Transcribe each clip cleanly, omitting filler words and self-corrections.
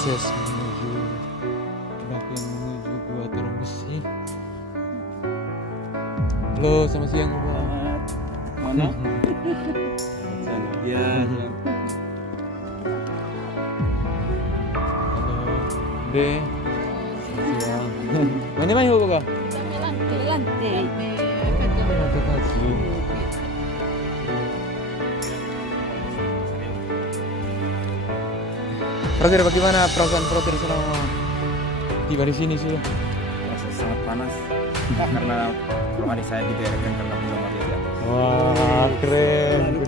akses menuju pendakian menuju Gua Terong Besi. Halo, selamat siang Bapak. Mana? Ya. Halo, De. Selamat siang. Mana main Bapak? Lantai. Lantai kaji. Brother, bagaimana perasaan brother selama tiba di sini sudah? Rasa sangat panas karena rumah saya dibereskan karena belum ada di atas. Wah, keren.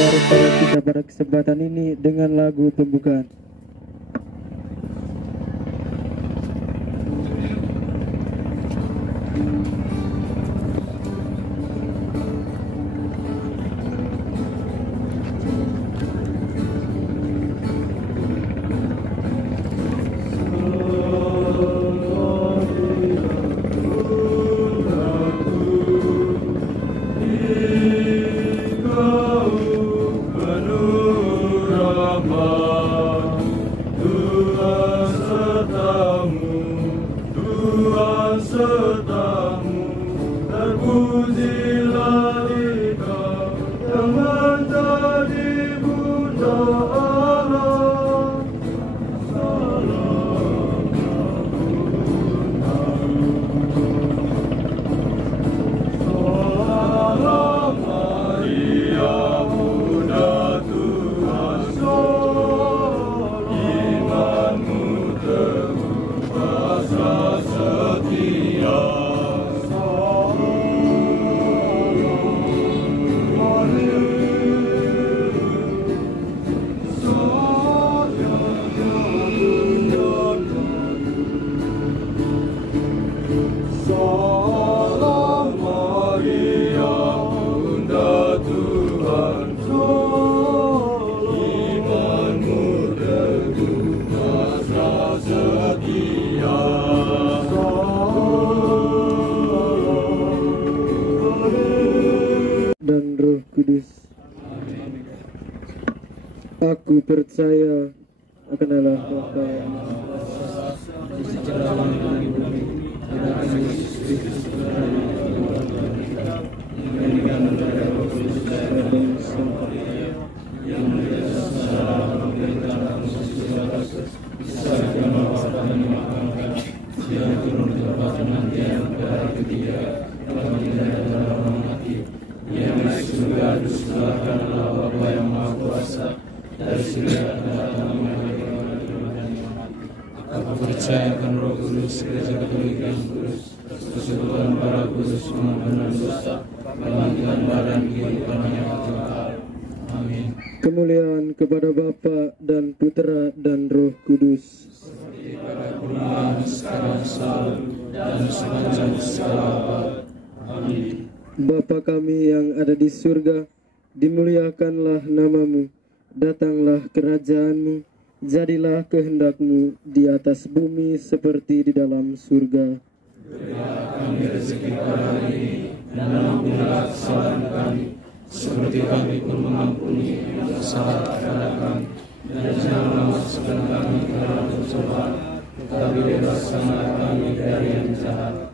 Daripada kita pada kesempatan ini dengan lagu pembukaan. Dan Roh Kudus. Aku percaya akan Allah Bapa yang Maha Kuasa, Diciptakan dari bumi, dan Yesus Kristus yang dari Roh Kudus dan Maria, yang berjasa secara pemerintahan Kristus, bisa dimaafkan dan dimaafkan, yang turun ke tempat penantian pada hari ketiga, dalam tidak dalam mati. Yang naik surga di sebelah kanan Allah Bapa yang Maha Kuasa, dari surga datang menghadiri dan mati. Aku percaya akan Roh Kudus, Gereja Katolik yang kudus, persekutuan para kudus, pengampunan dosa, kebangkitan badan, kehidupan yang kekal. Amin. Kemuliaan kepada Bapa dan Putra dan Roh Kudus. Seperti pada permulaan, sekarang, selalu, dan sepanjang segala abad. Amin. Bapa kami yang ada di surga, dimuliakanlah namamu, datanglah kerajaanmu, jadilah kehendakmu di atas bumi seperti di dalam surga. Berilah kami rezeki pada hari ini, dan ampunilah kesalahan kami, seperti kami pun mengampuni yang bersalah kepada kami, dan janganlah masukkan kami ke dalam pencobaan, tetapi bebaskanlah kami dari yang jahat.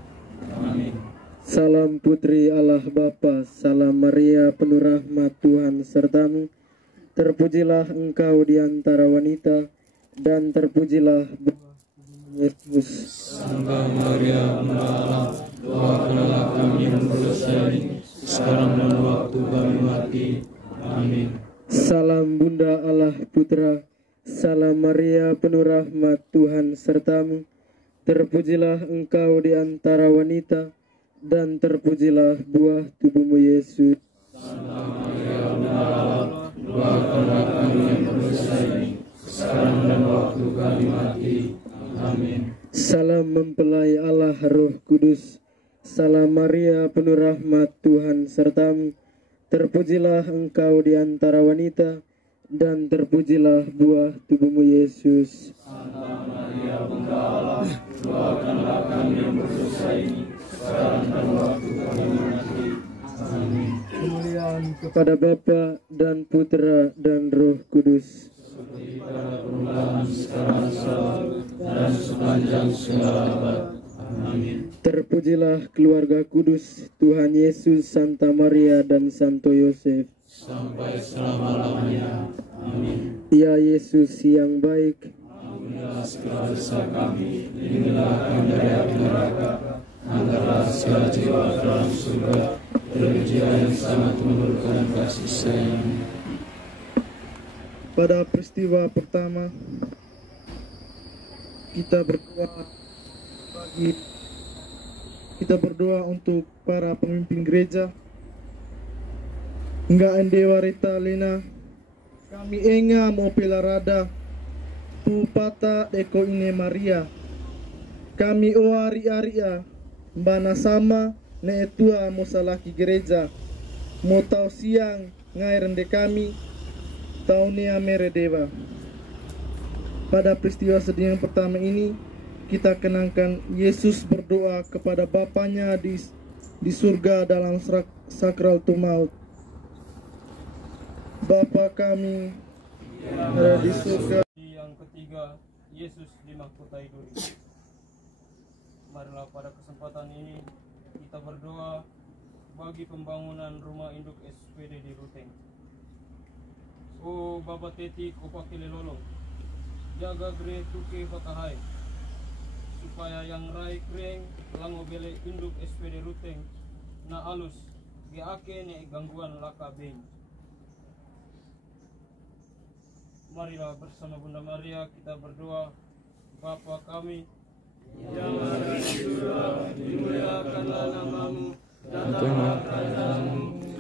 Amin. Salam Putri Allah Bapa, salam Maria penuh rahmat Tuhan sertamu. Terpujilah engkau di antara wanita, dan terpujilah Yesus. Santa Maria, Bunda Allah, doakanlah kami yang berdosa ini, sekarang dan waktu kami mati. Amin. Salam Bunda Allah Putra, Salam Maria, penuh rahmat, Tuhan sertamu. Terpujilah engkau di antara wanita, dan terpujilah buah tubuhmu Yesus. Doakanlah kami yang berdosa ini, sekarang dan waktu kami mati. Amin. Salam mempelai Allah Roh Kudus. Salam Maria, penuh rahmat, Tuhan sertamu. Terpujilah engkau di antara wanita, dan terpujilah buah tubuhmu Yesus. Santa Maria, Bunda Allah, doakanlah kami yang berdosa ini, sekarang dan waktu kami mati. Amin. Kemuliaan kepada Bapa dan Putra dan Roh Kudus. Seperti pada permulaan, sekarang selalu, dan sepanjang segala abad. Amin. Terpujilah keluarga kudus, Tuhan Yesus, Santa Maria, dan Santo Yosef. Sampai selama-lamanya. Amin. Ya Yesus yang baik, Ampunilah segala dosa kami, lindungilah kami dari api neraka, angkatlah segala jiwa dalam surga, terpuji yang sangat memerlukan kasih sayang. pada peristiwa pertama kita berdoa untuk para pemimpin gereja. Enggak endewa reta lena kami enga mau pelarada tu pata deko ine Maria. Kami oari aria mbana sama ne etua mo salaki gereja. Mo tau siang ngai rende kami tau nia mere dewa. Pada peristiwa sedih yang pertama ini kita kenangkan Yesus berdoa kepada Bapanya di surga dalam sakral maut. Bapa kami yang ada di surga. Yang ketiga, Yesus dimahkotai duri. Marilah pada kesempatan ini kita berdoa bagi pembangunan rumah induk SPD di Ruteng. O Bapa Teti Kopakile Lolo, jaga gre tuke bakahai, supaya yang rai kreng lango bele induk SPD Ruteng na alus geake ne gangguan laka beng. Marilah bersama Bunda Maria kita berdoa. Bapa kami yang ada di surga, dimuliakanlah namamu, datanglah kerajaanmu.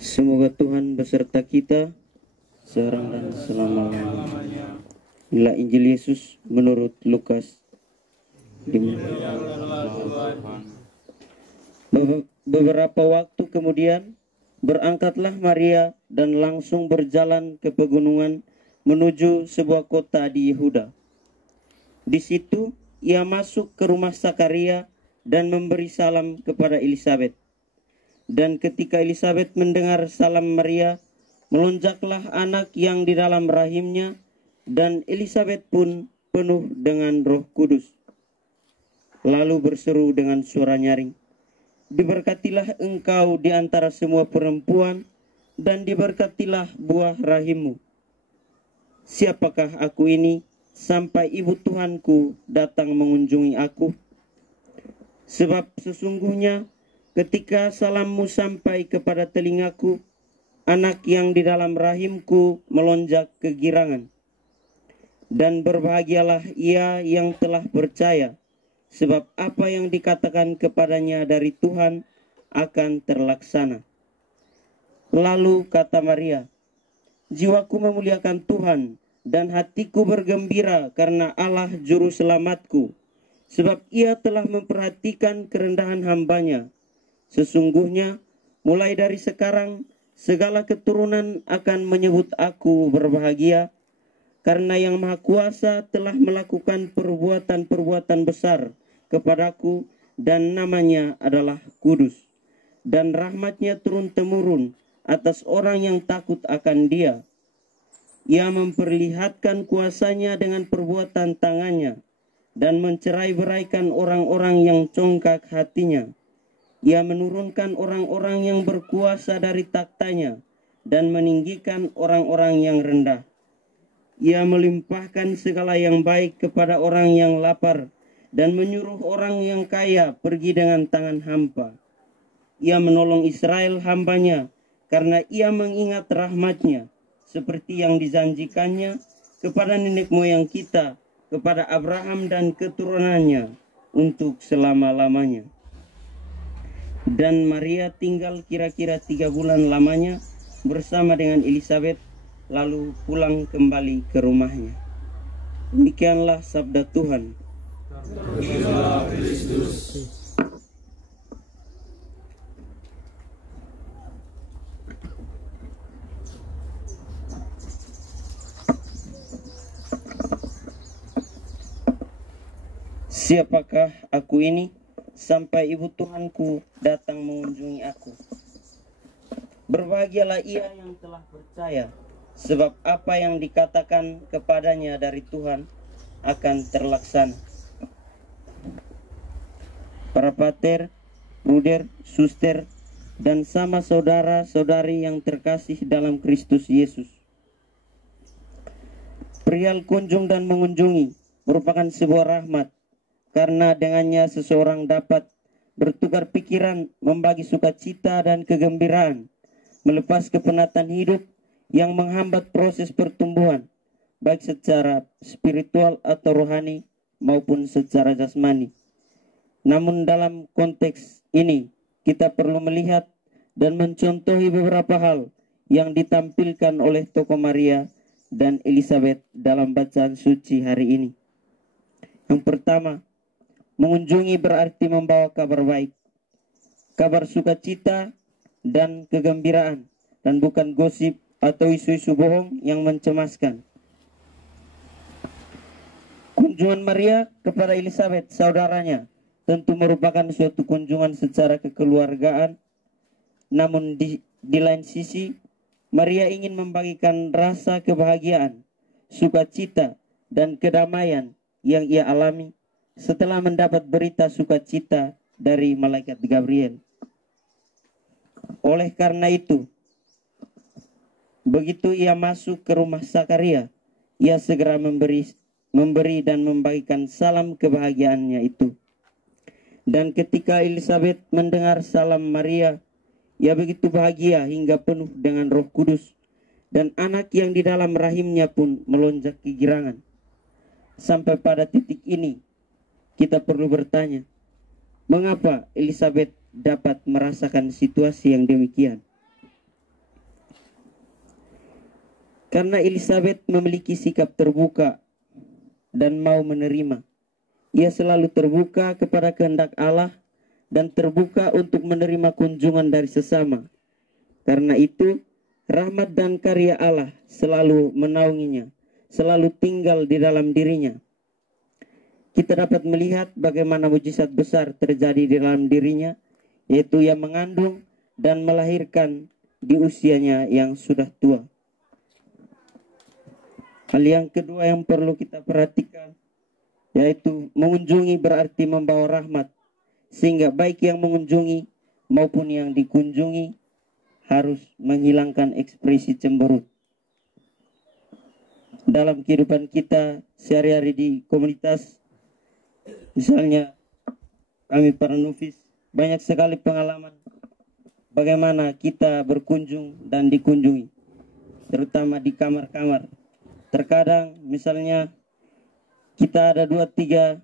Semoga Tuhan beserta kita sekarang dan selama-lamanya. Inilah Injil Yesus menurut Lukas. Beberapa waktu kemudian berangkatlah Maria dan langsung berjalan ke pegunungan menuju sebuah kota di Yehuda. Di situ ia masuk ke rumah Sakaria dan memberi salam kepada Elisabet. Dan ketika Elisabet mendengar salam Maria, melonjaklah anak yang di dalam rahimnya, dan Elisabet pun penuh dengan Roh Kudus. Lalu berseru dengan suara nyaring, "Diberkatilah engkau di antara semua perempuan, dan diberkatilah buah rahimmu. Siapakah aku ini sampai ibu Tuhanku datang mengunjungi aku? Sebab sesungguhnya ketika salammu sampai kepada telingaku, anak yang di dalam rahimku melonjak kegirangan. Dan berbahagialah ia yang telah percaya, sebab apa yang dikatakan kepadanya dari Tuhan akan terlaksana. Lalu kata Maria, jiwaku memuliakan Tuhan dan hatiku bergembira karena Allah juru selamatku, sebab ia telah memperhatikan kerendahan hambanya. Sesungguhnya mulai dari sekarang segala keturunan akan menyebut aku berbahagia, karena Yang Maha Kuasa telah melakukan perbuatan-perbuatan besar kepadaku, dan namanya adalah kudus. Dan rahmatnya turun-temurun atas orang yang takut akan Dia. Ia memperlihatkan kuasanya dengan perbuatan tangannya, dan mencerai-beraikan orang-orang yang congkak hatinya. Ia menurunkan orang-orang yang berkuasa dari taktanya, dan meninggikan orang-orang yang rendah. Ia melimpahkan segala yang baik kepada orang yang lapar, dan menyuruh orang yang kaya pergi dengan tangan hampa. Ia menolong Israel hambanya, karena ia mengingat rahmatnya, seperti yang dijanjikannya kepada nenek moyang kita, kepada Abraham dan keturunannya, untuk selama-lamanya. Dan Maria tinggal kira-kira 3 bulan lamanya bersama dengan Elisabet, lalu pulang kembali ke rumahnya. Demikianlah sabda Tuhan. Siapakah aku ini sampai ibu Tuhanku datang mengunjungi aku? Berbahagialah ia yang telah percaya, sebab apa yang dikatakan kepadanya dari Tuhan akan terlaksana. Para pater, bruder, suster, dan sama saudara-saudari yang terkasih dalam Kristus Yesus. Perihal kunjung dan mengunjungi merupakan sebuah rahmat, karena dengannya seseorang dapat bertukar pikiran, membagi sukacita dan kegembiraan, melepas kepenatan hidup yang menghambat proses pertumbuhan, baik secara spiritual atau rohani maupun secara jasmani. Namun dalam konteks ini, kita perlu melihat dan mencontohi beberapa hal yang ditampilkan oleh tokoh Maria dan Elisabet dalam bacaan suci hari ini. Yang pertama, mengunjungi berarti membawa kabar baik, kabar sukacita dan kegembiraan, dan bukan gosip atau isu-isu bohong yang mencemaskan. Kunjungan Maria kepada Elisabet, saudaranya, tentu merupakan suatu kunjungan secara kekeluargaan. Namun di lain sisi, Maria ingin membagikan rasa kebahagiaan, sukacita, dan kedamaian yang ia alami setelah mendapat berita sukacita dari malaikat Gabriel. Oleh karena itu, begitu ia masuk ke rumah Zakaria, ia segera memberi dan membagikan salam kebahagiaannya itu. Dan ketika Elisabet mendengar salam Maria, ia begitu bahagia hingga penuh dengan Roh Kudus, dan anak yang di dalam rahimnya pun melonjak kegirangan. Sampai pada titik ini, kita perlu bertanya, mengapa Elisabet dapat merasakan situasi yang demikian? Karena Elisabet memiliki sikap terbuka dan mau menerima. Ia selalu terbuka kepada kehendak Allah dan terbuka untuk menerima kunjungan dari sesama. Karena itu, rahmat dan karya Allah selalu menaunginya, selalu tinggal di dalam dirinya. Kita dapat melihat bagaimana mujizat besar terjadi di dalam dirinya, yaitu ia mengandung dan melahirkan di usianya yang sudah tua. Hal yang kedua yang perlu kita perhatikan, yaitu mengunjungi berarti membawa rahmat, sehingga baik yang mengunjungi maupun yang dikunjungi harus menghilangkan ekspresi cemberut. Dalam kehidupan kita sehari-hari di komunitas, misalnya kami para novis, banyak sekali pengalaman bagaimana kita berkunjung dan dikunjungi, terutama di kamar-kamar. Terkadang misalnya kita ada 2-3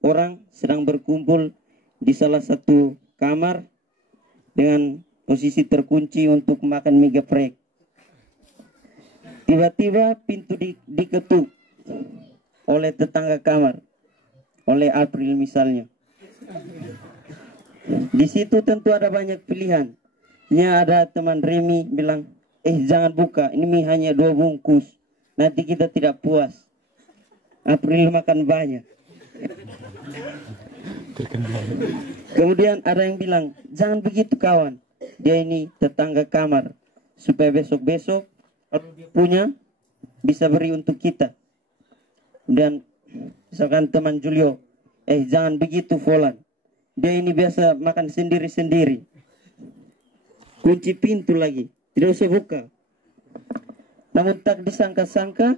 orang sedang berkumpul di salah satu kamar dengan posisi terkunci untuk makan mie geprek. Tiba-tiba pintu diketuk oleh tetangga kamar, oleh April misalnya. Di situ tentu ada banyak pilihan. Ada teman Remi bilang, jangan buka, ini mie hanya 2 bungkus, nanti kita tidak puas. April makan banyak. Kemudian ada yang bilang, jangan begitu kawan, dia ini tetangga kamar, supaya besok-besok kalau dia punya bisa beri untuk kita. Kemudian misalkan teman Julio, jangan begitu Volan, dia ini biasa makan sendiri-sendiri. Kunci pintu lagi, tidak usah buka. Namun tak disangka-sangka,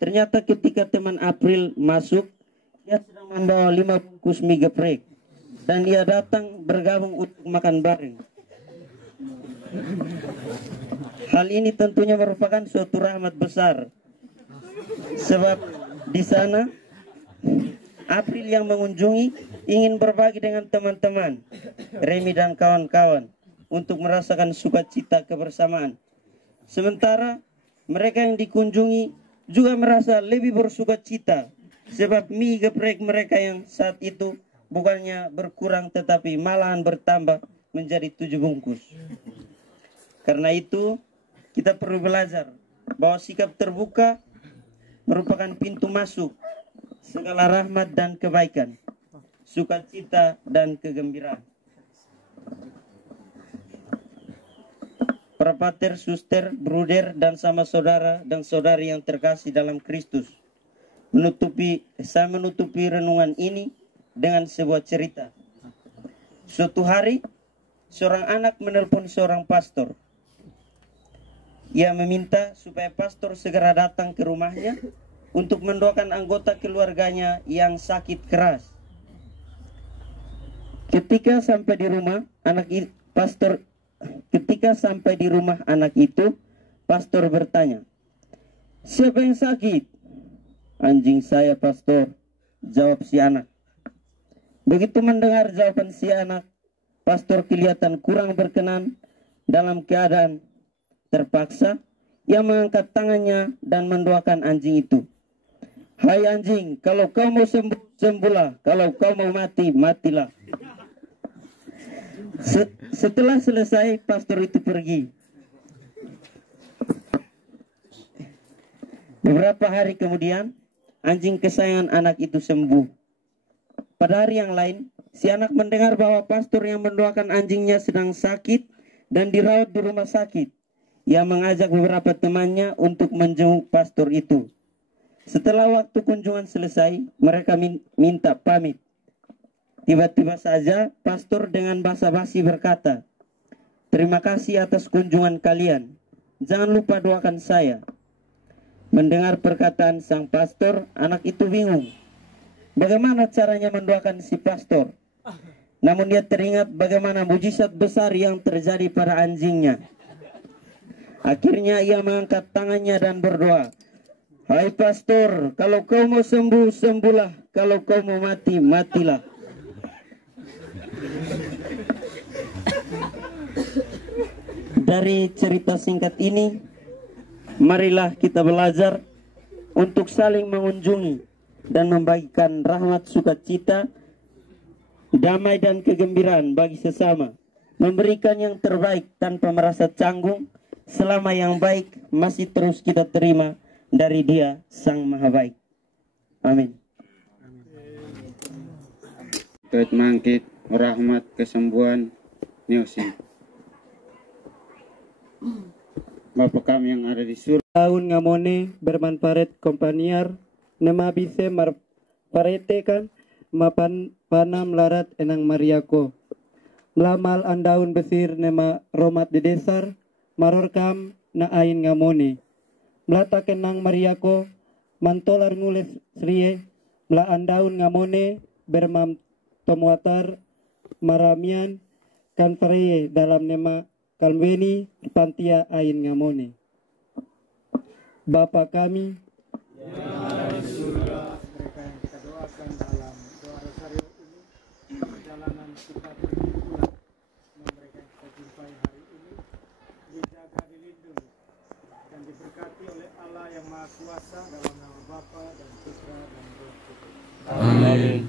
ternyata ketika teman April masuk, dia sedang membawa 5 bungkus mie geprek. Dan dia datang bergabung untuk makan bareng. Hal ini tentunya merupakan suatu rahmat besar. Sebab di sana, April yang mengunjungi ingin berbagi dengan teman-teman, Remi dan kawan-kawan, untuk merasakan sukacita kebersamaan. Sementara mereka yang dikunjungi juga merasa lebih bersukacita, sebab mie geprek mereka yang saat itu bukannya berkurang tetapi malahan bertambah menjadi 7 bungkus. Karena itu kita perlu belajar bahwa sikap terbuka merupakan pintu masuk segala rahmat dan kebaikan, sukacita dan kegembiraan. Para pater, suster, bruder, dan sama saudara dan saudari yang terkasih dalam Kristus, saya menutupi renungan ini dengan sebuah cerita. Suatu hari, seorang anak menelpon seorang pastor. Ia meminta supaya pastor segera datang ke rumahnya untuk mendoakan anggota keluarganya yang sakit keras. Ketika sampai di rumah anak itu, pastor bertanya, "Siapa yang sakit?" "Anjing saya, pastor," jawab si anak. Begitu mendengar jawaban si anak, pastor kelihatan kurang berkenan. Dalam keadaan terpaksa, ia mengangkat tangannya dan mendoakan anjing itu. "Hai anjing, kalau kau mau sembuh, sembuhlah. Kalau kau mau mati, matilah." Setelah selesai, pastor itu pergi. Beberapa hari kemudian, anjing kesayangan anak itu sembuh. Pada hari yang lain, si anak mendengar bahwa pastor yang mendoakan anjingnya sedang sakit dan dirawat di rumah sakit. Ia mengajak beberapa temannya untuk menjenguk pastor itu. Setelah waktu kunjungan selesai, mereka minta pamit. Tiba-tiba saja pastor dengan basa-basi berkata, "Terima kasih atas kunjungan kalian. Jangan lupa doakan saya." Mendengar perkataan sang pastor, anak itu bingung. Bagaimana caranya mendoakan si pastor? Namun dia teringat bagaimana mujizat besar yang terjadi pada anjingnya. Akhirnya ia mengangkat tangannya dan berdoa, "Hai pastor, kalau kau mau sembuh, sembuhlah. Kalau kau mau mati, matilah." Dari cerita singkat ini, marilah kita belajar untuk saling mengunjungi dan membagikan rahmat sukacita, damai dan kegembiraan bagi sesama, memberikan yang terbaik tanpa merasa canggung, selama yang baik masih terus kita terima dari Dia Sang Maha Baik. Amin. Tuhan mangkit rahmat kesembuhan Niosin. Bapa kami yang ada di surga. Tahun ngamone bermanfaat kompaniar nama bisa paretekan mapan panam larat enang Mariako. Melamal andaun besir nema romat di desar marorkam na ain ngamone. Melata kenang Mariako mantolar ngules srie mela andaun ngamone bermam tomuatar maramian kan pareye dalam nema kalweni pantia ain ngamone. Bapa kami yang ada di surga, mereka yang kita doakan dalam doa perjalanan kita pergi pulang, mereka yang kita jumpai hari ini dijaga, dilindungi dan diberkati oleh Allah yang Maha Kuasa dalam nama Bapa dan Putra dan Roh Kudus. Amin.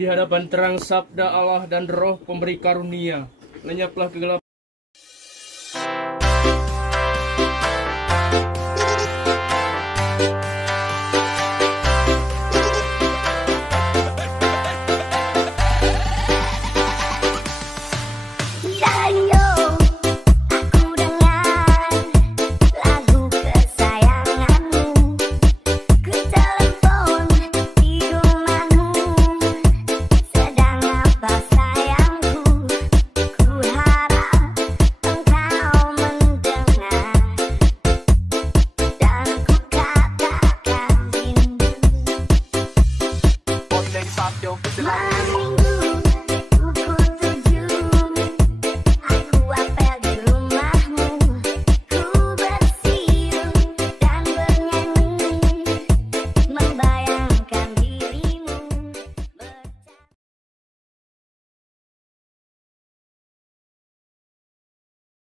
Di hadapan terang sabda Allah dan roh pemberi karunia, lenyaplah kegelapan